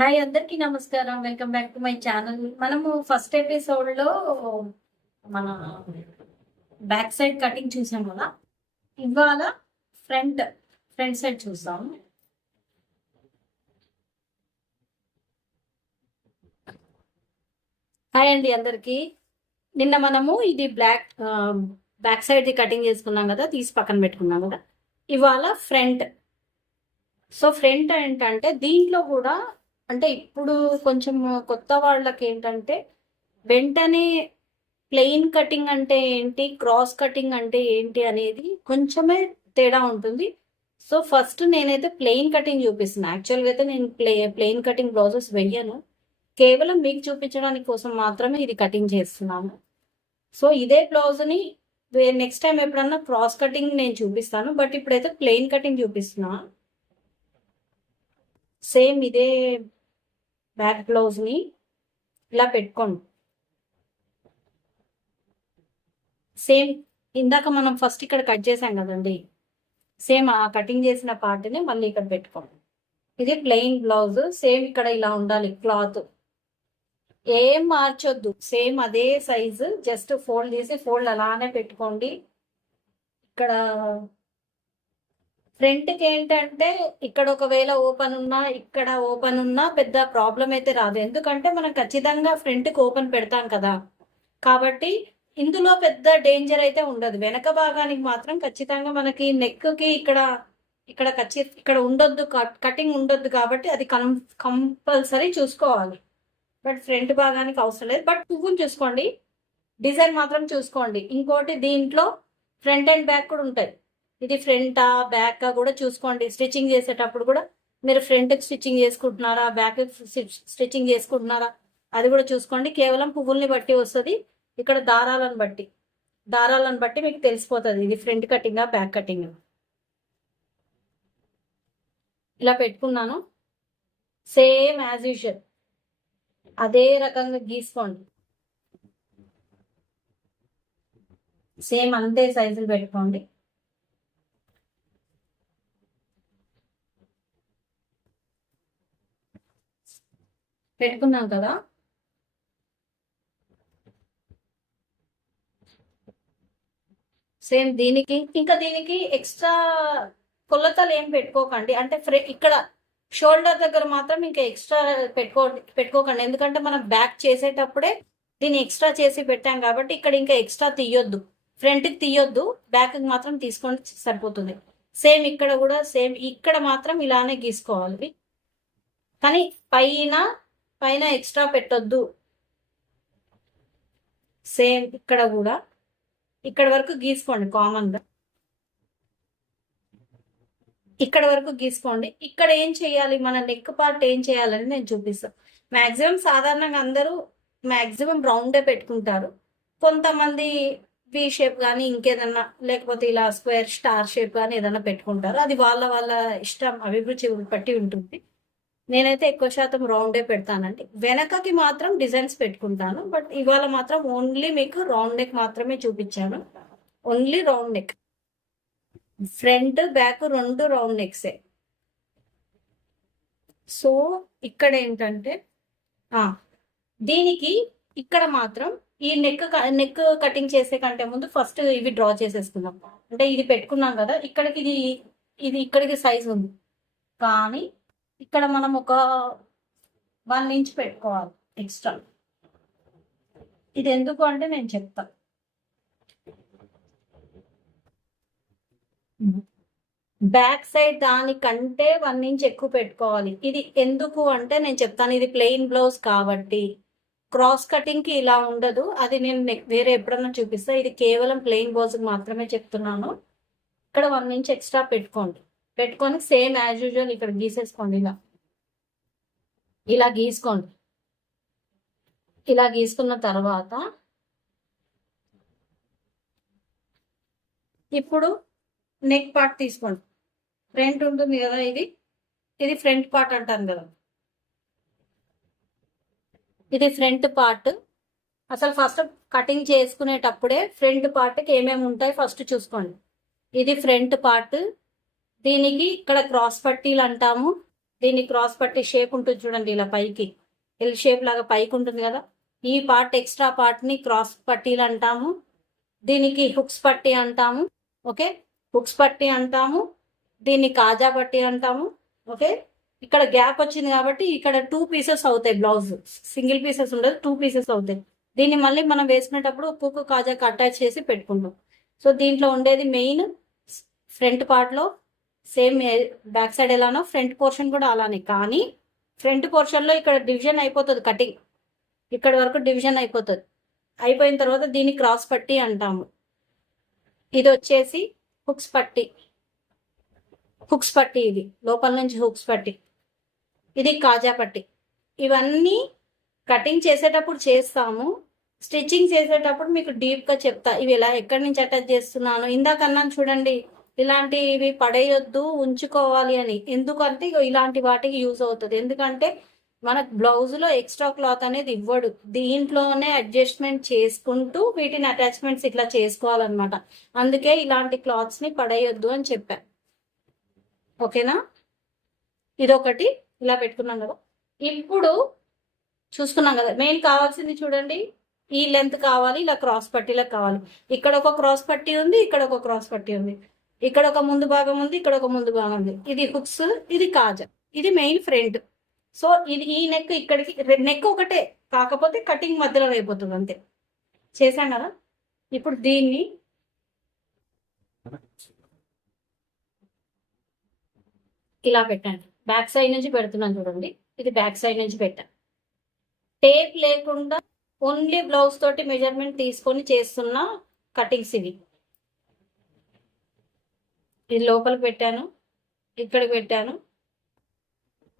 Hi అందరికీ నమస్కారం. Welcome back to my channel. మనము ఫస్ట్ ఎపిసోడ్ లో మన బ్యాక్ సైడ్ కటింగ్ చూసాం కదా. ఇవాళ ఫ్రంట్ ఫ్రంట్ సైడ్ చూసాం. హాయ్ అండి అందరికి. నిన్న మనము ఇది బ్యాక్ సైడ్ ది కటింగ్ చేసుకున్నాం కదా, తీసి పక్కన పెట్టుకున్నాం కదా. ఇవాళ ఫ్రంట్. సో ఫ్రంట్ ఏంటంటే దీంట్లో కూడా అంటే ఇప్పుడు కొంచెం కొత్త వాళ్ళకి ఏంటంటే వెంటనే ప్లెయిన్ కటింగ్ అంటే ఏంటి, క్రాస్ కటింగ్ అంటే ఏంటి అనేది కొంచెమే తేడా ఉంటుంది. సో ఫస్ట్ నేనైతే ప్లెయిన్ కటింగ్ చూపిస్తున్నాను. యాక్చువల్గా అయితే నేను ప్లెయిన్ కటింగ్ బ్లౌజెస్ వెయ్యను, కేవలం మీకు చూపించడానికి కోసం మాత్రమే ఇది కటింగ్ చేస్తున్నాను. సో ఇదే బ్లౌజ్ని నెక్స్ట్ టైం ఎప్పుడన్నా క్రాస్ కటింగ్ నేను చూపిస్తాను, బట్ ఇప్పుడైతే ప్లెయిన్ కటింగ్ చూపిస్తున్నా. సేమ్ ఇదే బ్యాక్ బ్లౌజ్ని ఇలా పెట్టుకోండి. సేమ్ ఇందాక మనం ఫస్ట్ ఇక్కడ కట్ చేసాం కదండి, సేమ్ ఆ కటింగ్ చేసిన పార్ట్ని మళ్ళీ ఇక్కడ పెట్టుకోండి. ఇది ప్లెయిన్ బ్లౌజ్. సేమ్ ఇక్కడ ఇలా ఉండాలి క్లాత్, ఏం మార్చొద్దు, సేమ్ అదే సైజు. జస్ట్ ఫోల్డ్ చేసి ఫోల్డ్ అలానే పెట్టుకోండి. ఇక్కడ ఫ్రంట్కి ఏంటంటే ఇక్కడ ఒకవేళ ఓపెన్ ఉన్నా ఇక్కడ ఓపెన్ ఉన్నా పెద్ద ప్రాబ్లం అయితే రాదు, ఎందుకంటే మనం ఖచ్చితంగా ఫ్రంట్కి ఓపెన్ పెడతాం కదా. కాబట్టి ఇందులో పెద్ద డేంజర్ అయితే ఉండదు. వెనక భాగానికి మాత్రం ఖచ్చితంగా మనకి నెక్కి ఇక్కడ ఇక్కడ ఇక్కడ ఉండొద్దు, కటింగ్ ఉండొద్దు, కాబట్టి అది కంపల్సరీ చూసుకోవాలి. బట్ ఫ్రంట్ భాగానికి అవసరం లేదు. బట్ పువ్వుని చూసుకోండి, డిజైన్ మాత్రం చూసుకోండి. ఇంకోటి దీంట్లో ఫ్రంట్ అండ్ బ్యాక్ కూడా ఉంటాయి. ఇది ఫ్రంటా బ్యాక్ కూడా చూసుకోండి. స్టిచ్చింగ్ చేసేటప్పుడు కూడా మీరు ఫ్రంట్కి స్టిచ్చింగ్ చేసుకుంటున్నారా, బ్యాక్ స్టిచ్చింగ్ చేసుకుంటున్నారా అది కూడా చూసుకోండి. కేవలం పువ్వుల్ని బట్టి వస్తుంది, ఇక్కడ దారాలను బట్టి మీకు తెలిసిపోతుంది ఇది ఫ్రంట్ కటింగా బ్యాక్ కటింగ్. ఇలా పెట్టుకున్నాను. సేమ్ యాజ్ యూజువల్ అదే రకంగా గీసుకోండి. సేమ్ అంతే సైజులు పెట్టుకోండి. పెట్టుకున్నాం కదా. సేమ్ దీనికి ఇంకా దీనికి ఎక్స్ట్రా కొలతలు ఏం పెట్టుకోకండి. అంటే ఇక్కడ షోల్డర్ దగ్గర మాత్రం ఇంకా ఎక్స్ట్రా పెట్టుకోకండి, ఎందుకంటే మనం బ్యాక్ చేసేటప్పుడే దీన్ని ఎక్స్ట్రా చేసి పెట్టాం కాబట్టి ఇక్కడ ఇంకా ఎక్స్ట్రా తీయొద్దు. ఫ్రంట్కి తీయొద్దు, బ్యాక్కి మాత్రం తీసుకొని సరిపోతుంది. సేమ్ ఇక్కడ కూడా సేమ్ ఇక్కడ మాత్రం ఇలానే గీసుకోవాలి, కానీ పైన ఎక్స్ట్రా పెట్టొద్దు. సేమ్ ఇక్కడ కూడా ఇక్కడ వరకు గీసుకోండి, కామన్గా ఇక్కడ వరకు గీసుకోండి. ఇక్కడ ఏం చేయాలి, మన నెక్ పార్ట్ ఏం చేయాలని నేను చూపిస్తాను. మ్యాక్సిమం సాధారణంగా అందరూ మ్యాక్సిమం రౌండే పెట్టుకుంటారు. కొంతమంది వి షేప్ కానీ ఇంకేదన్నా, లేకపోతే ఇలా స్క్వేర్ స్టార్ షేప్ కానీ ఏదైనా పెట్టుకుంటారు. అది వాళ్ళ ఇష్టం, అభిరుచి బట్టి ఉంటుంది. నేనైతే ఎక్కువ శాతం రౌండే పెడతానండి. వెనకకి మాత్రం డిజైన్స్ పెట్టుకుంటాను, బట్ ఇవాళ మాత్రం ఓన్లీ మీకు రౌండ్ నెక్ మాత్రమే చూపించాను. Only round neck, front back రెండు రౌండ్ నెక్సే. సో ఇక్కడ ఏంటంటే దీనికి ఇక్కడ మాత్రం ఈ నెక్ కటింగ్ చేసే కంటే ముందు ఫస్ట్ ఇవి డ్రా చేసేసుకుందాం. అంటే ఇది పెట్టుకున్నాం కదా, ఇక్కడికి ఇది ఇక్కడికి సైజ్ ఉంది, కానీ ఇక్కడ మనం ఒక 1 ఇంచ్ పెట్టుకోవాలి ఎక్స్ట్రా. ఇది ఎందుకు అంటే నేను చెప్తా. బ్యాక్ సైడ్ దానికంటే 1 ఇంచ్ ఎక్కువ పెట్టుకోవాలి. ఇది ఎందుకు అంటే నేను చెప్తాను. ఇది ప్లెయిన్ బ్లౌజ్ కాబట్టి క్రాస్ కటింగ్కి ఇలా ఉండదు, అది నేను వేరే ఎప్పుడన్నా చూపిస్తా. ఇది కేవలం ప్లెయిన్ బ్లౌజ్కి మాత్రమే చెప్తున్నాను. ఇక్కడ 1 ఇంచ్ ఎక్స్ట్రా పెట్టుకొని సేమ్ యాజ్ యూజువల్ ఇక్కడ గీసేసుకోండి. ఇలా గీసుకోండి. ఇలా గీసుకున్న తర్వాత ఇప్పుడు నెక్ పార్ట్ తీసుకోండి. ఫ్రంట్ ఉంటుంది కదా, ఇది ఫ్రంట్ పార్ట్ అంటాను కదా, ఇది ఫ్రంట్ పార్ట్. అసలు ఫస్ట్ కటింగ్ చేసుకునేటప్పుడే ఫ్రంట్ పార్ట్కి ఏమేమి ఉంటాయి ఫస్ట్ చూసుకోండి. ఇది ఫ్రంట్ పార్ట్. దీనికి ఇక్కడ క్రాస్ పట్టీలు అంటాము, దీన్ని క్రాస్ పట్టి షేప్ ఉంటుంది చూడండి, ఇలా పైకి ఎల్ షేప్ లాగా పైకి ఉంటుంది కదా, ఈ పార్ట్ ఎక్స్ట్రా పార్ట్ ని క్రాస్ పట్టీలు అంటాము. దీనికి హుక్స్ పట్టి అంటాము. ఓకే, హుక్స్ పట్టి అంటాము. దీన్ని కాజా పట్టి అంటాము. ఓకే, ఇక్కడ గ్యాప్ వచ్చింది కాబట్టి ఇక్కడ 2 పీసెస్ అవుతాయి. బ్లౌజ్ సింగిల్ పీసెస్ ఉండదు, 2 పీసెస్ అవుతాయి. దీన్ని మళ్ళీ మనం వేసుకునేటప్పుడు ఒక్కొక్క కాజాకి అటాచ్ చేసి పెట్టుకుంటాం. సో దీంట్లో ఉండేది మెయిన్ ఫ్రంట్ పార్ట్ లో సేమ్ బ్యాక్ సైడ్ ఎలానో ఫ్రంట్ పోర్షన్ కూడా అలానే, కానీ ఫ్రంట్ పోర్షన్ లో ఇక్కడ డివిజన్ అయిపోతుంది, కటింగ్ ఇక్కడ వరకు డివిజన్ అయిపోతుంది. అయిపోయిన తర్వాత దీన్ని క్రాస్ పట్టి అంటాము. ఇది వచ్చేసి హుక్స్ పట్టి, హుక్స్ పట్టి ఇది లోపల నుంచి హుక్స్ పట్టి, ఇది కాజా పట్టి. ఇవన్నీ కటింగ్ చేసేటప్పుడు చేస్తాము, స్టిచ్చింగ్ చేసేటప్పుడు మీకు డీప్గా చెప్తా ఇవి ఎలా ఎక్కడి నుంచి అటాచ్ చేస్తున్నాను. ఇందాకన్నా చూడండి, ఇలాంటివి పడేయొద్దు, ఉంచుకోవాలి అని. ఎందుకంటే ఇలాంటి వాటికి యూజ్ అవుతుంది. ఎందుకంటే మనకు బ్లౌజ్లో ఎక్స్ట్రా క్లాత్ అనేది ఇవ్వడు, దీంట్లోనే అడ్జస్ట్మెంట్ చేసుకుంటూ వీటిని అటాచ్మెంట్స్ ఇట్లా చేసుకోవాలన్నమాట. అందుకే ఇలాంటి క్లాత్స్ని పడేయొద్దు అని చెప్పా. ఓకేనా, ఇదొకటి ఇలా పెట్టుకున్నాం కదా. ఇప్పుడు చూసుకున్నాం కదా, మెయిన్ కావాల్సింది చూడండి, ఈ లెంత్ కావాలి, ఇలా క్రాస్ పట్టీలకు కావాలి. ఇక్కడ ఒక క్రాస్ పట్టీ ఉంది, ఇక్కడ ఒక క్రాస్ పట్టీ ఉంది, ఇక్కడ ఒక ముందు భాగం ఉంది, ఇక్కడ ఒక ముందు భాగం ఉంది. ఇది హుక్స్, ఇది కాజా, ఇది మెయిన్ ఫ్రంట్. సో ఇది ఈ నెక్ ఇక్కడికి, నెక్ ఒకటే కాకపోతే కటింగ్ మధ్యలో అయిపోతుంది అంతే. చేశాం కదా. ఇప్పుడు దీన్ని ఇలా పెట్టండి, బ్యాక్ సైడ్ నుంచి పెడుతున్నాను చూడండి, ఇది బ్యాక్ సైడ్ నుంచి పెట్టాను. టేప్ లేకుండా ఓన్లీ బ్లౌజ్ తోటి మెజర్మెంట్ తీసుకొని చేస్తున్న కటింగ్స్ ఇవి. ఇది లోపల పెట్టాను, ఇక్కడికి పెట్టాను.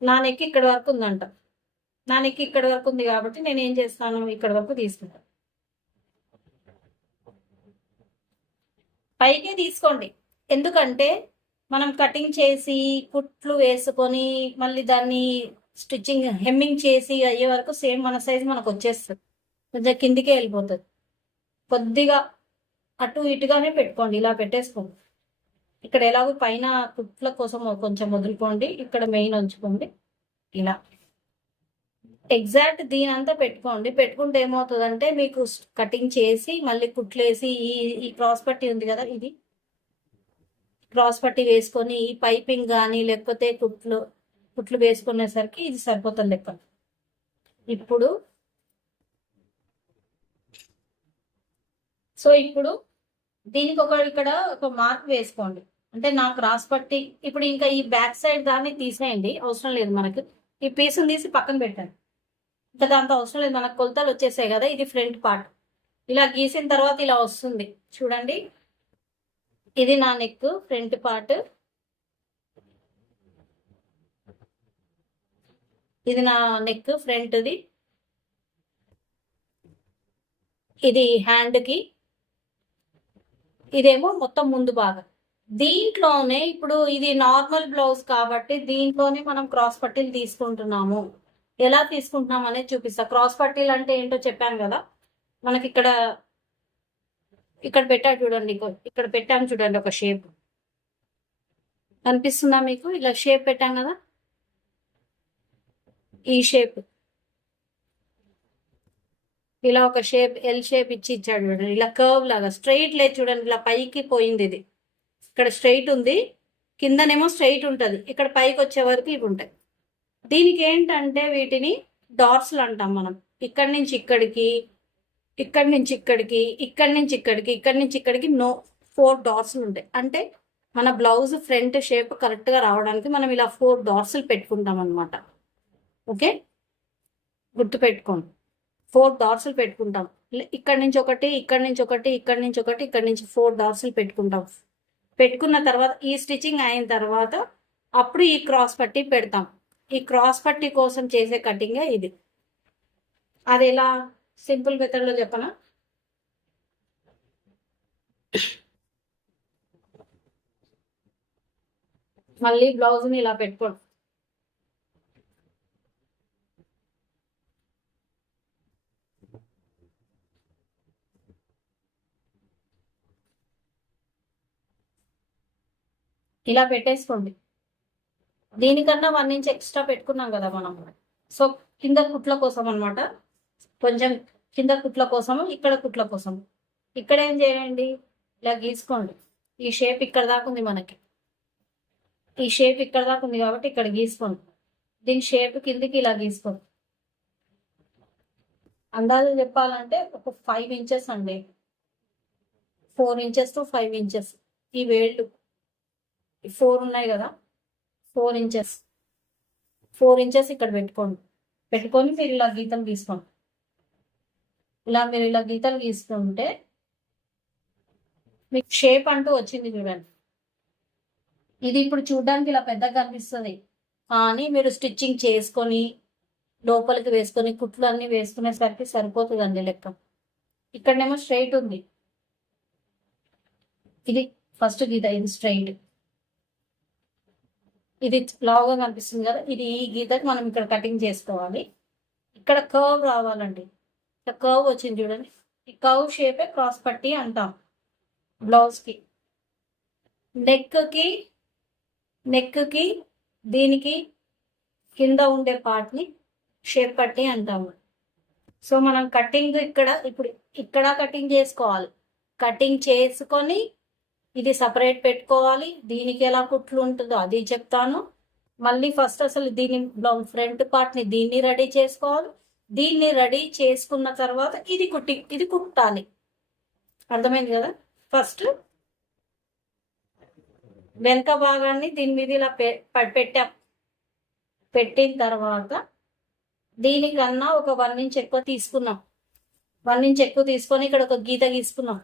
నా నెక్ ఇక్కడ వరకు ఉందంట, నా నెక్ ఇక్కడ వరకు ఉంది కాబట్టి నేను ఏం చేస్తాను, ఇక్కడ వరకు తీసుకుంటాను. పైకే తీసుకోండి, ఎందుకంటే మనం కటింగ్ చేసి కుట్లు వేసుకొని మళ్ళీ దాన్ని స్టిచ్చింగ్ హెమ్మింగ్ చేసి అయ్యే వరకు సేమ్ మన సైజ్ మనకు వచ్చేస్తుంది, కొంచెం కిందికే వెళ్ళిపోతుంది. కొద్దిగా అటు ఇటుగానే పెట్టుకోండి, ఇలా పెట్టేసుకోండి. ఇక్కడ ఎలాగో పైన కుట్ల కోసం కొంచెం వదులుకోండి, ఇక్కడ మెయిన్ ఉంచుకోండి. ఇలా ఎగ్జాక్ట్ దీని అంతా పెట్టుకోండి. పెట్టుకుంటే ఏమవుతుందంటే మీకు కటింగ్ చేసి మళ్ళీ కుట్లేసి ఈ క్రాస్ పట్టి ఉంది కదా, ఇది క్రాస్ పట్టి వేసుకొని ఈ పైపింగ్ కానీ లేకపోతే కుట్లు వేసుకునేసరికి ఇది సరిపోతుంది లెక్క. ఇప్పుడు దీనికి ఇక్కడ ఒక మార్క్ వేసుకోండి. అంటే నా క్రాస్ పట్టి ఇప్పుడు ఇంకా ఈ బ్యాక్ సైడ్ దాన్ని తీసేయండి, అవసరం లేదు మనకు. ఈ పీసులు తీసి పక్కన పెట్టండి, ఇంకా దాంతో అవసరం లేదు, మనకు కొలతలు వచ్చేసాయి కదా. ఇది ఫ్రంట్ పార్ట్, ఇలా గీసిన తర్వాత ఇలా వస్తుంది చూడండి. ఇది నా నెక్ ఫ్రంట్ పార్ట్, ఇది నా నెక్ ఫ్రంట్ది, ఇది హ్యాండ్కి, ఇదేమో మొత్తం ముందు భాగం. దీంట్లోనే ఇప్పుడు ఇది నార్మల్ బ్లౌజ్ కాబట్టి దీంట్లోనే మనం క్రాస్ పట్టీలు తీసుకుంటున్నాము. ఎలా తీసుకుంటున్నాం అనేది చూపిస్తా. క్రాస్ పట్టీలు అంటే ఏంటో చెప్పాను కదా, మనకి ఇక్కడ పెట్టా చూడండి, ఇక్కడ పెట్టాము చూడండి, ఒక షేప్ కనిపిస్తుందా మీకు? ఇలా షేప్ పెట్టాం కదా, ఈ షేప్, ఇలా ఒక షేప్ ఎల్ షేప్ ఇచ్చాడు చూడండి. ఇలా కర్వ్ లాగా స్ట్రైట్ లేదు చూడండి, ఇలా పైకి పోయింది. ఇది ఇక్కడ స్ట్రైట్ ఉంది, కిందనేమో స్ట్రైట్ ఉంటుంది, ఇక్కడ పైకి వచ్చే వరకు ఇవి ఉంటాయి. దీనికి ఏంటంటే వీటిని డాట్స్లు అంటాం మనం. ఇక్కడి నుంచి ఇక్కడికి, ఇక్కడి నుంచి ఇక్కడికి, ఇక్కడి నుంచి ఇక్కడికి, ఇక్కడి నుంచి ఇక్కడికి 4 డాట్స్లు ఉంటాయి. అంటే మన బ్లౌజ్ ఫ్రంట్ షేప్ కరెక్ట్గా రావడానికి మనం ఇలా 4 డాట్స్లు పెట్టుకుంటాం అనమాట. ఓకే, గుర్తుపెట్టుకోండి, 4 డాట్స్లు పెట్టుకుంటాం. ఇక్కడి నుంచి ఒకటి, ఇక్కడి నుంచి ఒకటి, ఇక్కడి నుంచి ఒకటి, ఇక్కడి నుంచి 4 డాట్స్లు పెట్టుకుంటాం. పెట్టుకున్న తర్వాత ఈ స్టిచ్చింగ్ అయిన తర్వాత అప్పుడు ఈ క్రాస్ పట్టి పెడతాం. ఈ క్రాస్ పట్టి కోసం చేసే కటింగ్ ఇది. అది ఎలా సింపుల్ మెథడ్లో చెప్పనా? మళ్ళీ బ్లౌజ్ని ఇలా పెట్టుకోండి, ఇలా పెట్టేసుకోండి. దీనికన్నా 1 ఇంచ్ ఎక్స్ట్రా పెట్టుకున్నాం కదా మనం. సో కింద కుట్ల కోసం అనమాట, కొంచెం కింద కుట్ల కోసము, ఇక్కడ కుట్ల కోసం. ఇక్కడ ఏం చేయండి, ఇలా గీసుకోండి. ఈ షేప్ ఇక్కడ దాకా ఉంది మనకి, ఈ షేప్ ఇక్కడ దాకా ఉంది కాబట్టి ఇక్కడ గీసుకోండి. దీని షేప్ కిందికి ఇలా గీసుకోండి. అందాజు చెప్పాలంటే ఒక 5 ఇంచెస్ అండి, 4 ఇంచెస్ టు 5 ఇంచెస్. ఈ వేళ్ళు 4 ఉన్నాయి కదా, 4 ఇంచెస్, 4 ఇంచెస్ ఇక్కడ పెట్టుకోండి. పెట్టుకొని మీరు ఇలా గీతలు గీసుకోండి. ఇలా మీరు ఇలా గీతలు గీసుకుంటే మీకు షేప్ అంటూ వచ్చింది చూడండి. ఇది ఇప్పుడు చూడడానికి ఇలా పెద్దగా కనిపిస్తుంది, కానీ మీరు స్టిచ్చింగ్ చేసుకొని లోపలికి వేసుకొని కుట్లు అన్ని వేసుకునేసరికి సరిపోతుందండి లెక్క. ఇక్కడనేమో స్ట్రైట్ ఉంది, ఇది ఫస్ట్ గీత, ఇది స్ట్రైట్, ఇది లావుగా కనిపిస్తుంది కదా, ఇది ఈ గీతకి మనం ఇక్కడ కటింగ్ చేసుకోవాలి. ఇక్కడ కర్వ్ రావాలండి, ఇక్కడ కర్వ్ వచ్చింది చూడండి. ఈ కర్వ్ షేపే క్రాస్ పట్టి అంటాం బ్లౌజ్కి. నెక్కి దీనికి కింద ఉండే పార్ట్ని షేప్ పట్టి అంటాము. సో మనం కటింగ్ ఇప్పుడు ఇక్కడ కటింగ్ చేసుకోవాలి. కటింగ్ చేసుకొని ఇది సపరేట్ పెట్టుకోవాలి. దీనికి ఎలా కుట్లు ఉంటుందో అది చెప్తాను. మళ్ళీ ఫస్ట్ అసలు దీని ఫ్రంట్ పార్ట్ని దీన్ని రెడీ చేసుకోవాలి. దీన్ని రెడీ చేసుకున్న తర్వాత ఇది కుట్టాలి. అర్థమైంది కదా. ఫస్ట్ వెనక భాగాన్ని దీని మీద ఇలా పెట్టాం. పెట్టిన తర్వాత దీనికన్నా ఒక 1 ఇంచ్ ఎక్కువ తీసుకున్నాం. 1 ఇంచ్ ఎక్కువ తీసుకొని ఇక్కడ ఒక గీత గీసుకున్నాం.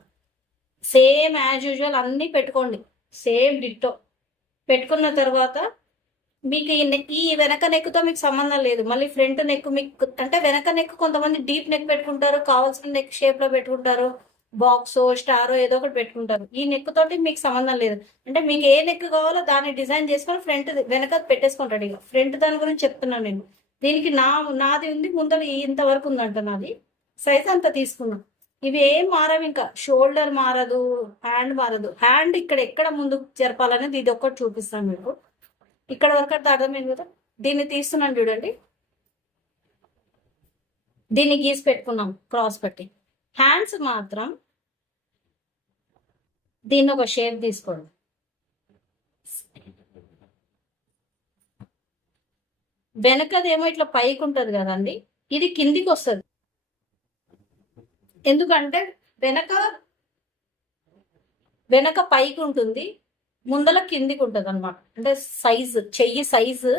సేమ్ యాజ్ యూజువల్ అన్నీ పెట్టుకోండి, సేమ్ డిట్టో. పెట్టుకున్న తర్వాత మీకు ఈ వెనక నెక్తో మీకు సంబంధం లేదు. మళ్ళీ ఫ్రంట్ నెక్ మీకు అంటే వెనక నెక్ కొంతమంది డీప్ నెక్ పెట్టుకుంటారు, కావాల్సిన నెక్ షేప్లో పెట్టుకుంటారు, బాక్సో స్టారో ఏదో ఒకటి పెట్టుకుంటారు. ఈ నెక్ తోటి మీకు సంబంధం లేదు. అంటే మీకు ఏ నెక్ కావాలో దాన్ని డిజైన్ చేసుకొని ఫ్రంట్ వెనక పెట్టేసుకుంటాడు. ఇక ఫ్రంట్ దాని గురించి చెప్తున్నాను నేను. దీనికి నాది ఉంది ముందర ఇంతవరకు ఉందంట, నాది సైజ్ అంత తీసుకున్నాం. ఇవి ఏం మారవు, ఇంకా షోల్డర్ మారదు, హ్యాండ్ మారదు. హ్యాండ్ ఎక్కడ ముందుకు జరపాలనేది ఇది ఒక్కటి చూపిస్తాను మీకు. ఇక్కడ వరకు అంత అర్థమైంది కదా. దీన్ని తీస్తున్నాను చూడండి, దీన్ని గీసి పెట్టుకున్నాం క్రాస్ పట్టి. హ్యాండ్స్ మాత్రం దీన్ని ఒక షేప్ తీసుకోండి. వెనకదేమో ఇట్లా పైకి ఉంటుంది కదండి, ఇది కిందికి వస్తుంది. ఎందుకంటే వెనక పైకి ఉంటుంది, ముందల కిందికి ఉంటుంది అనమాట. అంటే చెయ్యి సైజు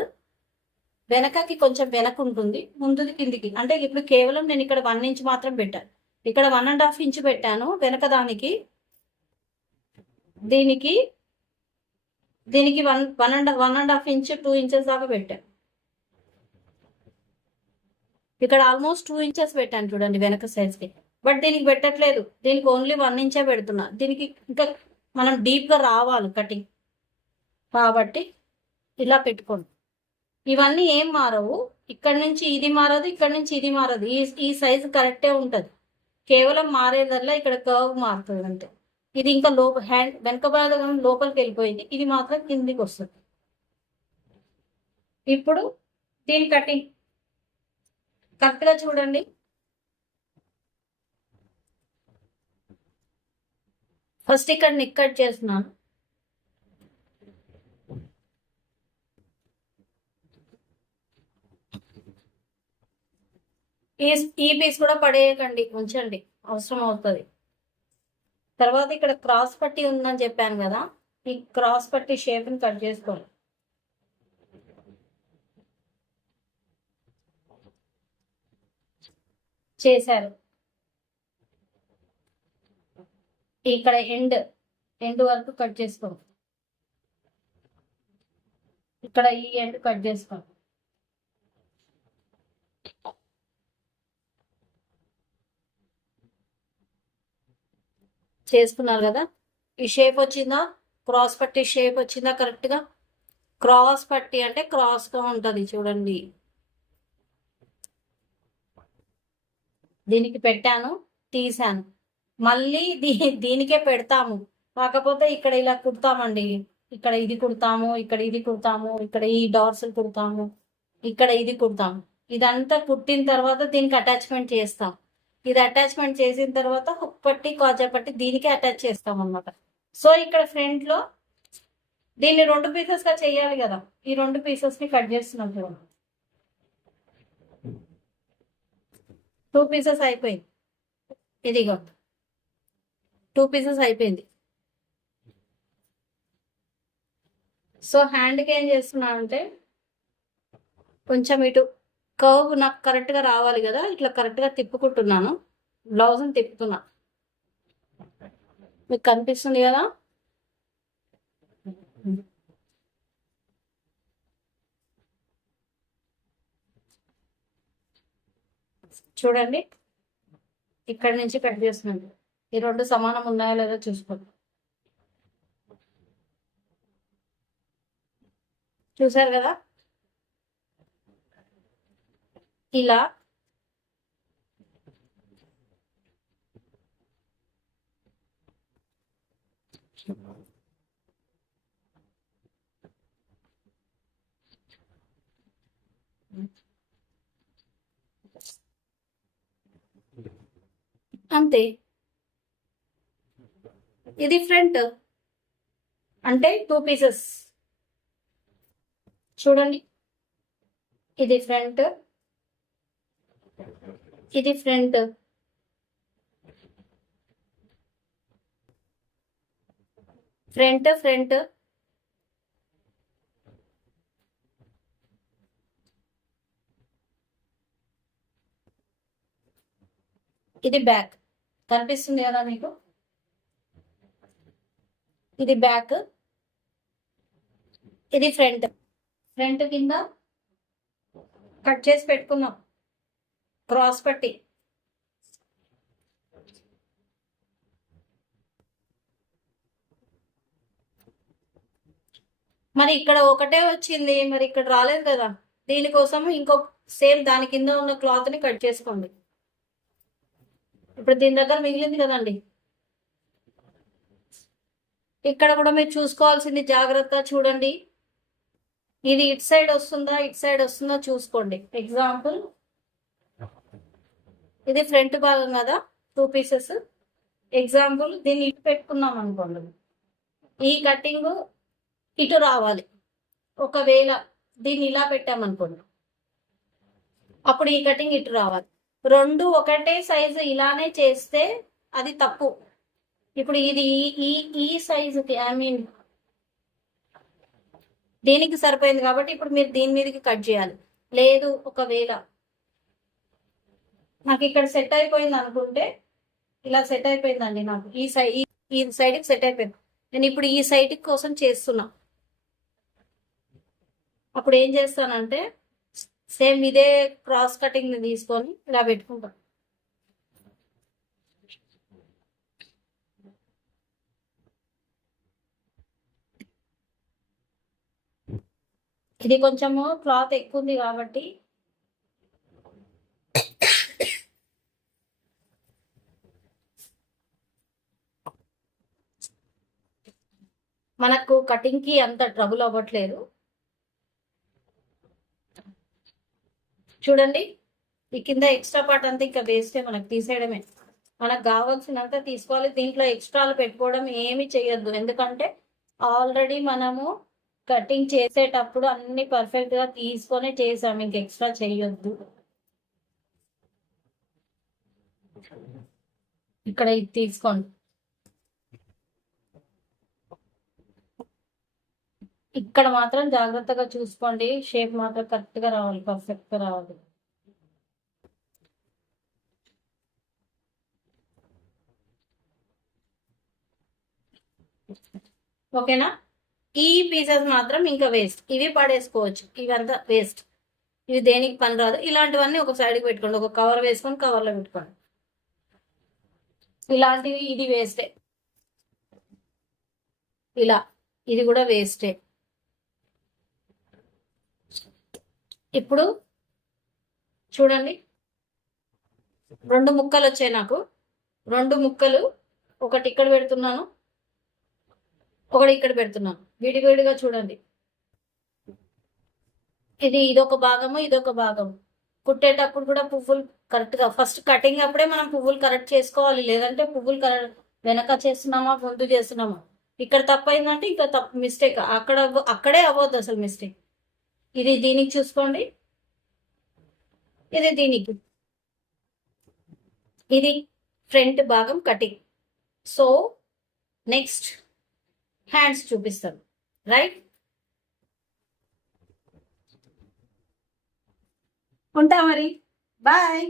వెనకకి కొంచెం వెనక ఉంటుంది, ముందుది కిందికి. అంటే ఇప్పుడు కేవలం నేను ఇక్కడ 1 ఇంచ్ మాత్రం పెట్టాను, ఇక్కడ 1.5 ఇంచ్ పెట్టాను వెనక దానికి. దీనికి 1.5 ఇంచ్ 2 ఇంచెస్ దాకా పెట్టాను. ఇక్కడ ఆల్మోస్ట్ 2 ఇంచెస్ పెట్టాను చూడండి వెనక సైజ్కి. బట్ దీనికి పెట్టట్లేదు, దీనికి ఓన్లీ 1 ఇంచే పెడుతున్నా. దీనికి ఇంకా మనం డీప్గా రావాలి కటింగ్, కాబట్టి ఇలా పెట్టుకోండి. ఇవన్నీ ఏం మారవు, ఇక్కడ నుంచి ఇది మారదు, ఇక్కడ నుంచి ఇది మారదు. ఈ సైజు కరెక్టే ఉంటుంది. కేవలం మారేదల్లా ఇక్కడ కర్వ్ మారుతుంది అంతే. ఇది ఇంకా హ్యాండ్ వెనక భాగం లోపలికి వెళ్ళిపోయింది, ఇది మాత్రం కిందికి వస్తుంది. ఇప్పుడు దీని కటింగ్ కరెక్ట్గా చూడండి. ఫస్ట్ ఇక్కడ నెక్ కట్ చేస్తున్నాను. ఈ పీస్ కూడా పడేయకండి, ఉంచండి, అవసరం అవుతుంది. తర్వాత ఇక్కడ క్రాస్ పట్టి ఉందని చెప్పాను కదా, ఈ క్రాస్ పట్టి షేప్ని కట్ చేసుకోండి. చేశారు. ఇక్కడ ఎండ్ వరకు కట్ చేసుకోండి. ఇక్కడ ఈ ఎండ్ కట్ చేసుకోండి. చేసుకున్నారు కదా. ఈ షేప్ వచ్చిందా, క్రాస్ పట్టి షేప్ వచ్చిందా కరెక్ట్గా. క్రాస్ పట్టి అంటే క్రాస్గా ఉంటుంది చూడండి. దీనికి పెట్టాను, తీసాను, మళ్ళీ దీనికే పెడతాము. కాకపోతే ఇక్కడ ఇలా కుడతామండి, ఇక్కడ ఇది కుడతాము, ఇక్కడ ఇది కుడతాము, ఇక్కడ ఈ డాట్స్ కుడతాము, ఇక్కడ ఇది కుడతాము. ఇదంతా కుట్టిన తర్వాత దీనికి అటాచ్మెంట్ చేస్తాం. ఇది అటాచ్మెంట్ చేసిన తర్వాత హుక్ పట్టి కాజా పట్టి దీనికి అటాచ్ చేస్తాం అన్నమాట. సో ఇక్కడ ఫ్రంట్ లో దీన్ని 2 పీసెస్ గా చేయాలి కదా, ఈ 2 పీసెస్ ని కట్ చేస్తున్నాం చూడండి. 2 పీసెస్ అయిపోయింది, ఇదిగో 2 పీసెస్ అయిపోయింది. సో హ్యాండ్కి ఏం చేస్తున్నా అంటే కొంచెం ఇటు కర్వ్ నాకు కరెక్ట్గా రావాలి కదా, ఇట్లా కరెక్ట్గా తిప్పుకుంటున్నాను, బ్లౌజ్ని తిప్పుతున్నా. మీకు కనిపిస్తుంది కదా. చూడండి, ఇక్కడ నుంచి కట్ చేస్తున్నాను. ఈ 2 సమానం ఉన్నాయో లేదో చూసుకోండి. చూసారు కదా, ఇలా అంతే. ఇది ఫ్రంట్ అంటే 2 పీసెస్ చూడండి. ఇది ఫ్రంట్, ఇది ఫ్రంట్, ఫ్రంట్ ఫ్రంట్, ఇది బ్యాక్. కనిపిస్తుంది కదా మీకు, ఇది బ్యాక్, ఇది ఫ్రంట్. ఫ్రంట్ కింద కట్ చేసి పెట్టుకున్నాం క్రాస్ పట్టి. మరి ఇక్కడ ఒకటే వచ్చింది, మరి ఇక్కడ రాలేదు కదా, దీనికోసం ఇంకో సేమ్ దాని కింద ఉన్న క్లాత్ ని కట్ చేసుకోండి. ఇప్పుడు దీని దగ్గర మిగిలింది కదండి, ఇక్కడ కూడా మీరు చూసుకోవాల్సింది జాగ్రత్త చూడండి. ఇది ఇటు సైడ్ వస్తుందా ఇటు సైడ్ వస్తుందా చూసుకోండి. ఎగ్జాంపుల్ ఇది ఫ్రంట్ భాగం కదా 2 పీసెస్. ఎగ్జాంపుల్ దీన్ని ఇటు పెట్టుకున్నాం అనుకోండి, ఈ కటింగ్ ఇటు రావాలి. ఒకవేళ దీన్ని ఇలా పెట్టామనుకోండి, అప్పుడు ఈ కటింగ్ ఇటు రావాలి. 2 ఒకటే సైజు ఇలానే చేస్తే అది తప్పు. ఇప్పుడు ఇది ఈ సైజుకి ఐ మీన్ దీనికి సరిపోయింది కాబట్టి ఇప్పుడు మీరు దీని మీదకి కట్ చేయాలి. లేదు ఒకవేళ నాకు ఇక్కడ సెట్ అయిపోయింది అనుకుంటే, ఇలా సెట్ అయిపోయిందండి నాకు ఈ సైడ్కి సెట్ అయిపోయింది, నేను ఇప్పుడు ఈ సైడ్ కోసం చేస్తున్నా. అప్పుడు ఏం చేస్తానంటే సేమ్ ఇదే క్రాస్ కటింగ్ ని తీసుకొని ఇలా పెట్టుకుంటాం. ఇది కొంచెము క్లాత్ ఎక్కువ ఉంది కాబట్టి మనకు కటింగ్ కి అంత ట్రబుల్ అవ్వట్లేదు. చూడండి, ఈ కింద ఎక్స్ట్రా పార్ట్ అంతా ఇంకా వేస్టే, మనకు తీసేయడమే. మనకు కావాల్సినంత తీసుకోవాలి, దీంట్లో ఎక్స్ట్రాలు పెట్టుకోవడం ఏమి చేయొద్దు. ఎందుకంటే ఆల్రెడీ మనము కటింగ్ చేసేటప్పుడు అన్ని పర్ఫెక్ట్ గా తీసుకొని చేసాము, ఇంక ఎక్స్ట్రా చేయొద్దు. ఇక్కడ ఇది తీసుకోండి, ఇక్కడ మాత్రం జాగ్రత్తగా చూసుకోండి, షేప్ మాత్రం కరెక్ట్ గా రావాలి, పర్ఫెక్ట్ గా రావాలి. ఓకేనా. ఈ పీసెస్ మాత్రం ఇంకా వేస్ట్, ఇవి పడేసుకోవచ్చు, ఇవంతా వేస్ట్, ఇవి దేనికి పని రాదు. ఇలాంటివన్నీ ఒక సైడ్కి పెట్టుకోండి, ఒక కవర్ వేసుకొని కవర్లో పెట్టుకోండి. ఇలాంటివి ఇది వేస్టే, ఇలా ఇది కూడా వేస్టే. ఇప్పుడు చూడండి, 2 ముక్కలు వచ్చాయి నాకు. 2 ముక్కలు, ఒకటి ఇక్కడ పెడుతున్నాను, ఒకటి ఇక్కడ పెడుతున్నాను. విడివిడిగా చూడండి. ఇదొక భాగము, ఇదొక భాగం. కుట్టేటప్పుడు కూడా పువ్వులు కరెక్ట్గా ఫస్ట్ కటింగ్ అప్పుడే మనం పువ్వులు కరెక్ట్ చేసుకోవాలి. లేదంటే పువ్వులు కరెక్ట్ వెనక చేస్తున్నామా ముందు చేస్తున్నామా, ఇక్కడ తప్పైందంటే ఇక్కడ తప్పు మిస్టేక్ అక్కడే అవ్వద్దు అసలు మిస్టేక్. ఇది దీనికి చూసుకోండి, ఇది దీనికి. ఇది ఫ్రంట్ భాగం కటింగ్. సో నెక్స్ట్ హ్యాండ్స్ చూపిస్తాను, రైట్? ఉంటా మరి, బాయ్.